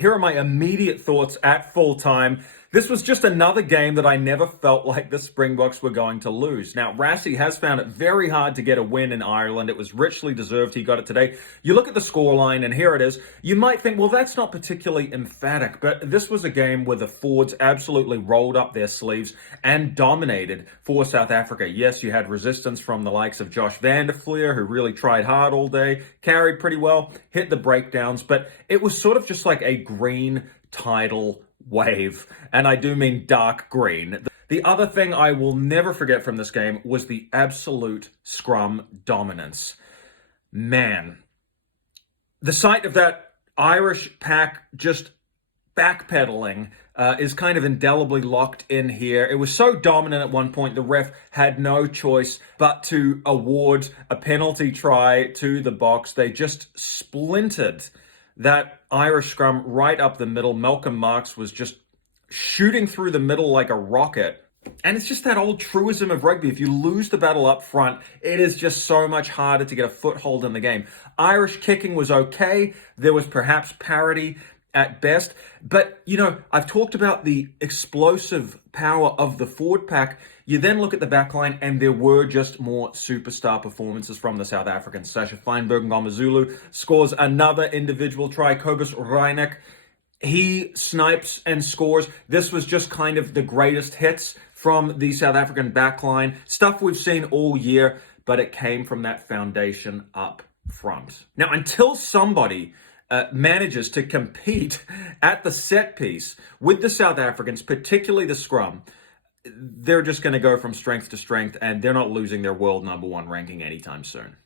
Here are my immediate thoughts at full time. This was just another game that I never felt like the Springboks were going to lose. Now, Rassie has found it very hard to get a win in Ireland. It was richly deserved. He got it today. You look at the scoreline, and here it is. You might think, well, that's not particularly emphatic, but this was a game where the forwards absolutely rolled up their sleeves and dominated for South Africa. Yes, you had resistance from the likes of Josh van der Flier, who really tried hard all day, carried pretty well, hit the breakdowns, but it was sort of just like a green tidal wave, and I do mean dark green. The other thing I will never forget from this game was the absolute scrum dominance. Man, the sight of that Irish pack just backpedaling is kind of indelibly locked in here. It was so dominant at one point, the ref had no choice but to award a penalty try to the Boks. They just splintered that Irish scrum right up the middle. Malcolm Marx was just shooting through the middle like a rocket. And it's just that old truism of rugby. If you lose the battle up front, it is just so much harder to get a foothold in the game. Irish kicking was okay. There was perhaps parity at best. But, you know, I've talked about the explosive power of the forward pack. You then look at the back line, and there were just more superstar performances from the South Africans. Sasha Feinberg Ngomazulu scores another individual try. Kobus Reinek, he snipes and scores. This was just kind of the greatest hits from the South African back line. Stuff we've seen all year, but it came from that foundation up front. Now, until somebody manages to compete at the set piece with the South Africans, particularly the scrum, they're just going to go from strength to strength, and they're not losing their world number one ranking anytime soon.